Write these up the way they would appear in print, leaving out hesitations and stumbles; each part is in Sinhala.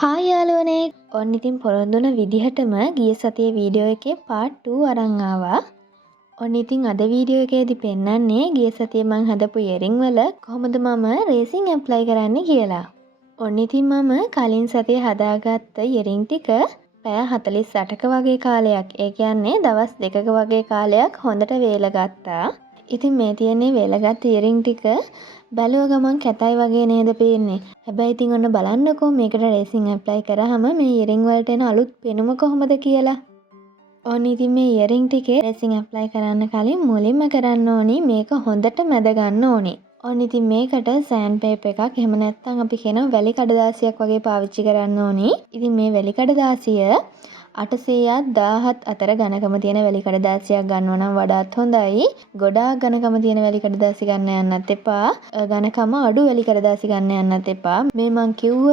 හායි යාළුවනේ. ඔන්න ඉතින් පොරොන්දු වුණ විදිහටම ගිය සතියේ වීඩියෝ එකේ part 2 අරන් ආවා. ඔන්න ඉතින් අද වීඩියෝ එකේදී පෙන්නන්නේ ගිය සතියේ මම හදපු ඉයරින් වල කොහොමද මම රේසින් ඇප්ලයි කරන්නේ කියලා. ඔන්න ඉතින් මම කලින් සතියේ හදාගත්ත ඉයරින් ටික පැය 48ක වගේ කාලයක්, ඒ කියන්නේ දවස් 2ක වගේ කාලයක් හොඳට වේලගත්තා. ඉතින් මේ තියෙන්නේ වේලගත් ඉයරින් ටික බැලුව ගමන් කැතයි වගේ නේද පේන්නේ. හැබැයි ඉතින් ඔන්න බලන්නකෝ මේකට රේසින් ඇප්ලයි කරාම මේ ඉයරින් වලට එන අලුත් පෙනුම කොහොමද කියලා. ඔන්න ඉතින් මේ ඉයරින් ටිකේ රේසින් ඇප්ලයි කරන්න කලින් මුලින්ම කරන්න ඕනි මේක හොඳට මැද ගන්න ඕනි. ඔන්න ඉතින් මේකට සෑන්ඩ් පේපර් එකක් එහෙම නැත්නම් අපි කියන වැලි කඩදාසියක් වගේ පාවිච්චි කරන්න ඕනි. ඉතින් මේ වැලි කඩදාසිය 800ත් 1000ත් අතර ඝනකම තියෙන වැලි කඩදාසියක් ගන්නවා නම් වඩාත් හොඳයි. ගොඩාක් ඝනකම තියෙන වැලි කඩදාසි ගන්න යන්නත් එපා. ඝනකම අඩු වැලි කඩදාසි ගන්න යන්නත් එපා. මේ මං කිව්ව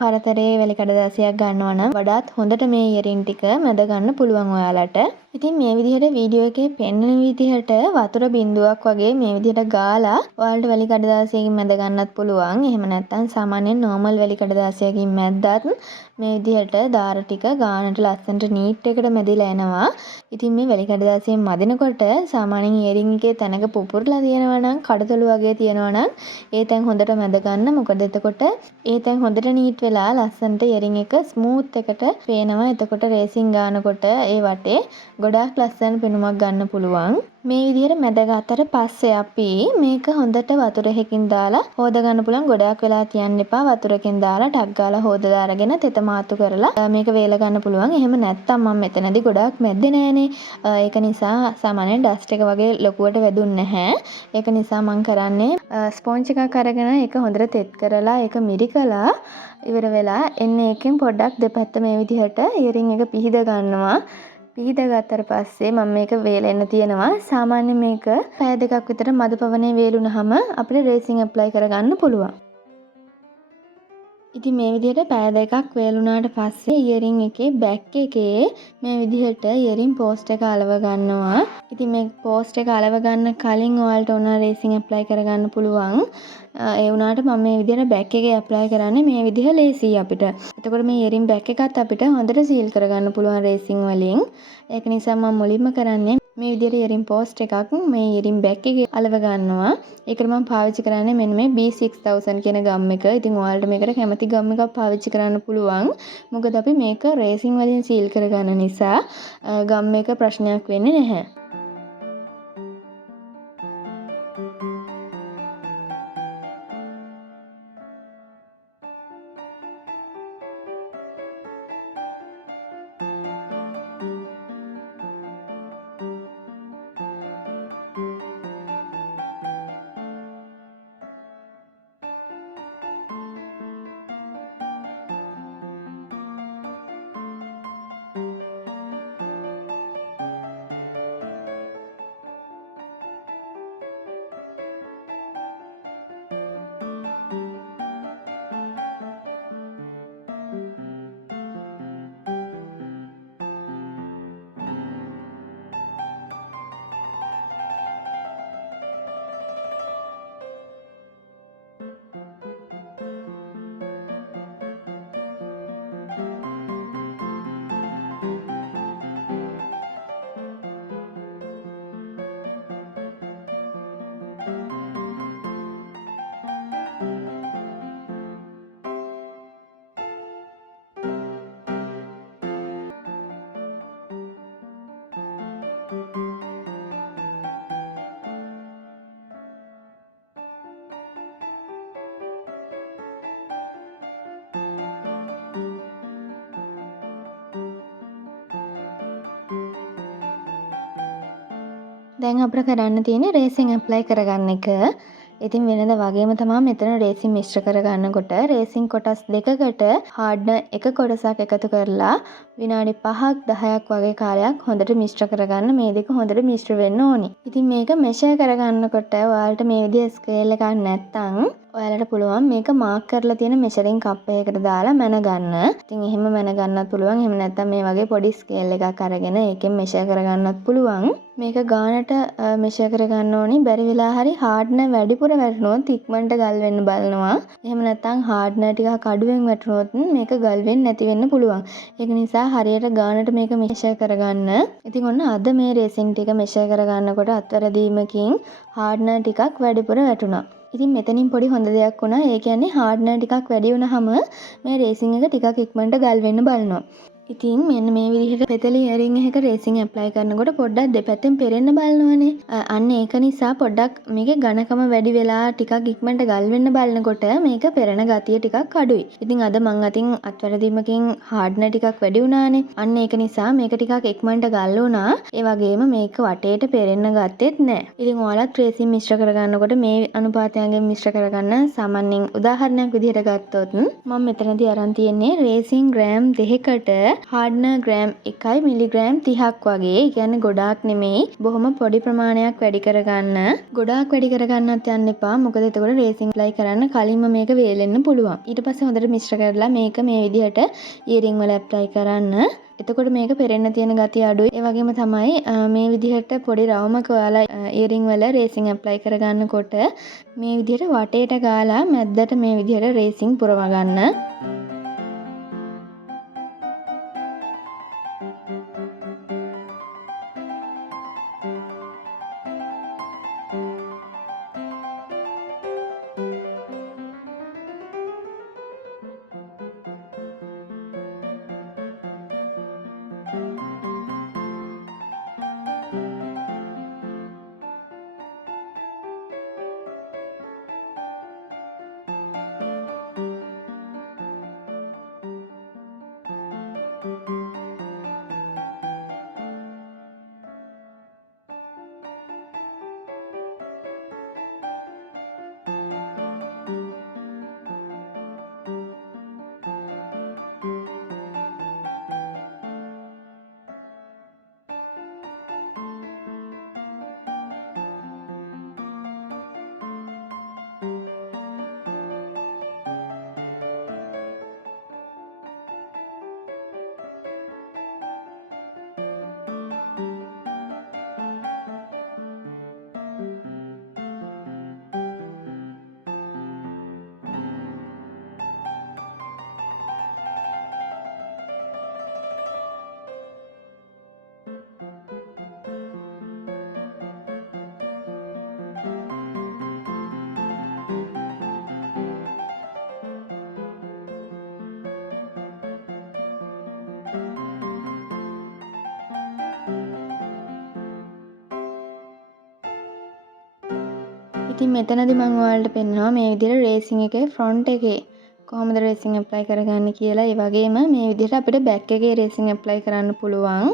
පරතරයේ වැලි කඩදාසියක් ගන්නවා නම් වඩාත් හොඳට මේ ඉයරින් ටික මැද ගන්න පුළුවන් ඔයාලට. ඉතින් මේ විදිහට වීඩියෝ එකේ පෙන්වන විදිහට වතුර බිඳුවක් වගේ මේ විදිහට ගාලා ඔයාලට වැලි කඩදාසියකින් මැද ගන්නත් පුළුවන්. එහෙම නැත්නම් සාමාන්‍යයෙන් normal වැලි කඩදාසියකින් මැද්දත් මේ විදිහට දාර ටික ගානට ලස්සනට නීට් එකට මැදිලා එනවා. ඉතින් මේ වැලි කඩදාසියෙන් මදිනකොට සාමාන්‍යයෙන් ඉයරින් එකේ තැනක පුපුරලා තියෙනවා නම් කඩතොළු වගේ තියෙනවා නම් ඒ තැන් හොඳට මැද ගන්න. මොකද එතකොට ඒ තැන් හොඳට නීට් වෙලා ලස්සනට ඉයරින් එක ස්මූත් එකට පේනවා. එතකොට රේසින් ගන්නකොට ඒ වටේ ගොඩාක් ලස්සන පෙනුමක් ගන්න පුළුවන්. මේ විදිහට මැද ගත්තට පස්සේ අපි මේක හොඳට වතුරෙකින් දාලා හොද ගන්න පුළුවන්. ගොඩාක් වෙලා තියන්න එපා. වතුරකින් දාලා ටක් ගාලා හොදලා අරගෙන තෙත මාතු කරලා මේක වේල ගන්න පුළුවන්. එහෙම නැත්නම් මම මෙතනදී ගොඩාක් මැද්දේ නෑනේ. ඒක නිසා සාමාන්‍යයෙන් ඩස්ට් එක වගේ ලොකුවට වැදුන්නේ නැහැ. ඒක නිසා මම කරන්නේ ස්පොන්ජ් එකක් අරගෙන ඒක හොඳට තෙත් කරලා ඒක මිරිකලා ඉවර වෙලා එන්නේ එකෙන් පොඩ්ඩක් දෙපැත්ත මේ විදිහට ඉයරින් එක පිහිද ගන්නවා. පිහිද ගත්තට පස්සේ මම මේක වේලෙන්න තියනවා. සාමාන්‍ය මේක පැය දෙකක් විතර මද පවනේ වේලුනහම අපිට රේසින් ඇප්ලයි කරගන්න පුළුවන්. ඉතින් මේ විදිහට පැය දෙකක් වේලුණාට පස්සේ ඉයරින් එකේ බැක් එකේ මේ විදිහට ඉයරින් පෝස්ට් එක අලව ගන්නවා. ඉතින් මේ පෝස්ට් එක අලව ගන්න කලින් ඔයාලට ඕන රේසින් ඇප්ලයි කරගන්න පුළුවන්. ඒ වුණාට මම මේ විදිහට බැක් එකේ ඇප්ලයි කරන්නේ මේ විදිහ ලේසියි අපිට. එතකොට මේ ඉයරින් බැක් එකත් අපිට හොඳට සීල් කරගන්න පුළුවන් රේසින් වලින්. ඒක නිසා මම මුලින්ම කරන්නේ මේ විදිහට ඉයරින් පෝස්ට් එකක් මේ ඉයරින් බැක් එකේ අලව ගන්නවා. ඒකට මම පාවිච්චි කරන්නේ මෙන්න මේ B6000 කියන ගම් එක. ඉතින් ඔයාලට මේකට කැමති ගම් එකක් පාවිච්චි කරන්න පුළුවන්. මොකද අපි මේක රේසින් වලින් සීල් කරගන්න නිසා ගම් එක ප්‍රශ්නයක් වෙන්නේ නැහැ. දැන් අපිට කරන්න තියෙන්නේ රේසින් ඇප්ලයි කරගන්න එක. ඉතින් වෙනද වගේම තමයි මෙතන රේසින් මිශ්‍ර කරගන්නකොට රේසින් කොටස් දෙකකට හાર્ඩ්නර් එක කොටසක් එකතු කරලා විනාඩි 5ක් 10ක් වගේ කාලයක් හොඳට මිශ්‍ර කරගන්න. මේ දෙක හොඳට මිශ්‍ර වෙන්න ඕනි. ඉතින් මේක මෙෂර් කරගන්නකොට ඔයාලට මේ විදිහේ ස්කේල් එකක් නැත්නම් ඔයාලට පුළුවන් මේක මාක් කරලා තියෙන මෙෂරින් කප් එකකට දාලා මැන ගන්න. ඉතින් එහෙම මැන ගන්නත් පුළුවන්. එහෙම නැත්නම් මේ වගේ පොඩි ස්කේල් එකක් අරගෙන ඒකෙන් මෙෂර් කරගන්නත් පුළුවන්. මේක ගානට මෙෂර් කරගන්න ඕනි. බැරි වෙලා හරි හાર્ඩ්නර් වැඩිපුර වැටුනොත් ඉක්මනට ගල් වෙන්න බලනවා. එහෙම නැත්නම් හાર્ඩ්නර් ටිකක් අඩුවෙන් වැටුනොත් මේක ගල් වෙන්නේ නැති වෙන්න පුළුවන්. ඒක නිසා හරියට ගානට මේක මෙෂර් කරගන්න. ඉතින් ඔන්න අද මේ රේසින් ටික මෙෂර් කරගන්නකොට අත්වැරදීමකින් හાર્ඩ්නර් ටිකක් වැඩිපුර වැටුණා. ඉතින් මෙතනින් පොඩි හොඳ දෙයක් වුණා. ඒ කියන්නේ හાર્ඩ්නර් ටිකක් වැඩි වුණාම මේ රේසින් එක ටිකක් ඉක්මනට ගල් වෙන්න බලනවා. ඉතින් මෙන්න මේ විදිහට පෙතලි ඉයරින් එකක රේසින් ඇප්ලයි කරනකොට පොඩ්ඩක් දෙපැත්තෙන් පෙරෙන්න බලනවනේ. අන්න ඒක නිසා පොඩ්ඩක් මේකේ ඝනකම වැඩි වෙලා ටිකක් ඉක්මනට ගල් වෙන්න බලනකොට මේක පෙරෙන ගතිය ටිකක් අඩුයි. ඉතින් අද මං අතින් අත්වැරදීමකින් හાર્ඩ්නර් ටිකක් වැඩි වුණානේ. අන්න ඒක නිසා මේක ටිකක් ඉක්මනට ගල් වුණා. ඒ වගේම මේක වටේට පෙරෙන්න ගත්තෙත් නෑ. ඉතින් ඔයාලත් රේසින් මිශ්‍ර කරගන්නකොට මේ අනුපාතයන්ගෙන් මිශ්‍ර කරගන්න සාමාන්‍යයෙන් උදාහරණයක් විදිහට ගත්තොත් මම මෙතනදී අරන් තියෙන්නේ රේසින් ග්‍රෑම් 2කට හાર્ඩ්නර් ග්‍රෑම් 1යි මිලිග්‍රෑම් 30ක් වගේ. ඒ කියන්නේ ගොඩාක් නෙමෙයි. බොහොම පොඩි ප්‍රමාණයක් වැඩි කරගන්න. ගොඩාක් වැඩි කරගන්නත් යන්න එපා. මොකද එතකොට රේසින් ඇප්ලයි කරන්න කලින්ම මේක වේලෙන්න පුළුවන්. ඊට පස්සේ හොඳට මිශ්‍ර කරලා මේක මේ විදිහට ඉයරින් වල ඇප්ලයි කරන්න. එතකොට මේක පෙරෙන්න තියෙන ගතිය අඩුයි. ඒ වගේම තමයි මේ විදිහට පොඩි රවුමක ඔයාලා ඉයරින් වල රේසින් ඇප්ලයි කරගන්නකොට මේ විදිහට වටේට ගාලා මැද්දට මේ විදිහට රේසින් පුරව ගන්න. ඉතින් මෙතනදී මම ඔයාලට පෙන්නනවා මේ විදිහට රේසින් එකේ ෆ්‍රන්ට් එකේ කොහොමද රේසින් ඇප්ලයි කරගන්නේ කියලා. ඒ වගේම මේ විදිහට අපිට බෑක් එකේ රේසින් ඇප්ලයි කරන්න පුළුවන්.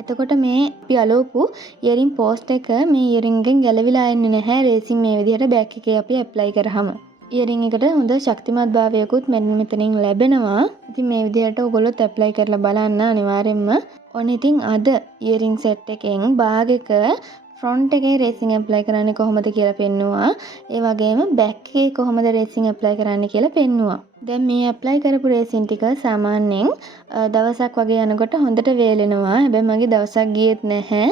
එතකොට මේ අපි අලෝපු ඉයරින් පෝස්ට් එක මේ ඉයරින් එකෙන් ගැලවිලා එන්නේ නැහැ රේසින් මේ විදිහට බෑක් එකේ අපි ඇප්ලයි කරාම. ඉයරින් එකට හොඳ ශක්තිමත් භාවයකුත් මෙතනින් ලැබෙනවා. ඉතින් මේ විදිහට ඔයගොල්ලොත් ඇප්ලයි කරලා බලන්න අනිවාර්යෙන්ම. ඔන්න ඉතින් අද ඉයරින් සෙට් එකෙන් බාග් එක ෆ්‍රන්ට් එකේ රේසින් ඇප්ලයි කරන්නේ කොහොමද කියලා පෙන්නුවා. ඒ වගේම බෑක් එකේ කොහොමද රේසින් ඇප්ලයි කරන්නේ කියලා පෙන්නුවා. දැන් මේ ඇප්ලයි කරපු රේසින් ටික සාමාන්‍යයෙන් දවසක් වගේ යනකොට හොඳට වේලෙනවා. හැබැයි මගේ දවසක් ගියෙත් නැහැ.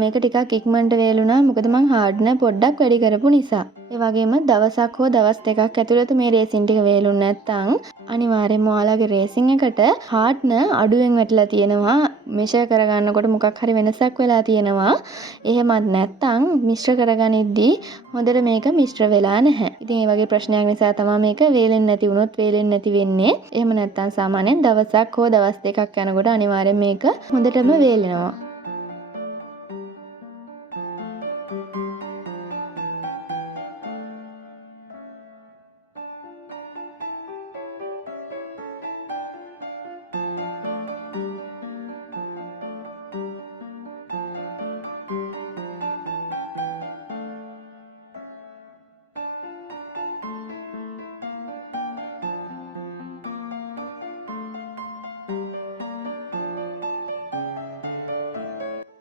මේක ටිකක් ඉක්මනට වේලුණා. මොකද මං හાર્ඩ්නර් පොඩ්ඩක් වැඩි කරපු නිසා. ඒ වගේම දවසක් හෝ දවස් දෙකක් ඇතුළත මේ රේසින් ටික වේලුනේ නැත්නම් අනිවාර්යෙන්ම ඔයාලගේ රේසින් එකට හાર્ඩ්නර් අඩුවෙන් වැටලා තියෙනවා. මෙෂර් කරගන්නකොට මොකක් හරි වෙනසක් වෙලා තියෙනවා. එහෙමත් නැත්නම් මිශ්‍ර කරගනිද්දී හොඳට මේක මිශ්‍ර වෙලා නැහැ. ඉතින් මේ වගේ ප්‍රශ්නයක් නිසා තමයි මේක වේලෙන්නේ නැති වුණොත් වේලෙන්නේ නැති වෙන්නේ. එහෙම නැත්නම් සාමාන්‍යයෙන් දවසක් හෝ දවස් දෙකක් යනකොට අනිවාර්යෙන් මේක හොඳටම වේලෙනවා.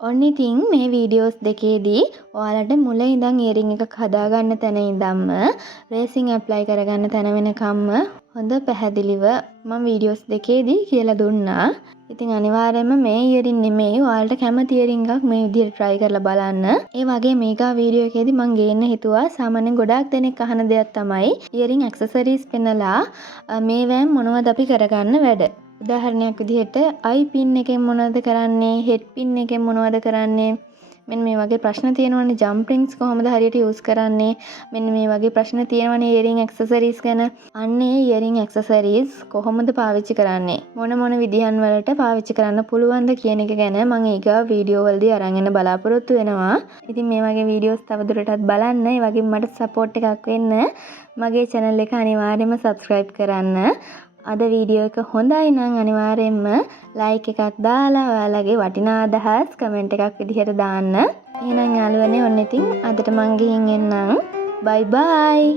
ඔන්න ඉතින් මේ වීඩියෝස් දෙකේදී ඔයාලට මුල ඉඳන් ඉයරින් එකක් හදාගන්න තැන ඉඳන්ම රේසින් ඇප්ලයි කරගන්න තැන වෙනකම්ම හොඳ පැහැදිලිව මම වීඩියෝස් දෙකේදී කියලා දුන්නා. ඉතින් අනිවාර්යයෙන්ම මේ ඉයරින් නෙමෙයි ඔයාලට කැමති ඉයරින් එකක් මේ විදිහට try කරලා බලන්න. ඒ වගේ මේකා වීඩියෝ එකේදී මම ගේන්න හිතුවා සාමාන්‍යයෙන් ගොඩාක් දෙනෙක් අහන දෙයක් තමයි ඉයරින් ඇක්සසරිස් පෙන්නලා මේවෙන් මොනවද අපි කරගන්න වැඩ. උදාහරණයක් විදිහට අයි පින් එකෙන් මොනවද කරන්නේ, හෙඩ් පින් එකෙන් මොනවද කරන්නේ, මෙන්න මේ වගේ ප්‍රශ්න තියෙනවනේ. ජම්ප් රින්ග්ස් කොහොමද හරියට යූස් කරන්නේ, මෙන්න මේ වගේ ප්‍රශ්න තියෙනවනේ ඉයරින් ඇක්සසරිස් ගැන. අන්නේ ඉයරින් ඇක්සසරිස් කොහොමද පාවිච්චි කරන්නේ, මොන මොන විදිහන් වලට පාවිච්චි කරන්න පුළුවන්ද කියන එක ගැන මම ඊගා වීඩියෝ වලදී අරන් එන්න බලාපොරොත්තු වෙනවා. ඉතින් මේ වගේ වීඩියෝස් තවදුරටත් බලන්න, ඒ වගේම මට සපෝට් එකක් වෙන්න මගේ channel එක අනිවාර්යයෙන්ම subscribe කරන්න. අද වීඩියෝ එක හොඳයි නම් අනිවාර්යයෙන්ම ලයික් එකක් දාලා ඔයාලගේ වටිනා අදහස් කමෙන්ට් එකක් විදිහට දාන්න. එහෙනම් යාළුවනේ ඔන්න ඉතින් අදට මං ගිහින් එන්නම්. බයි බයි.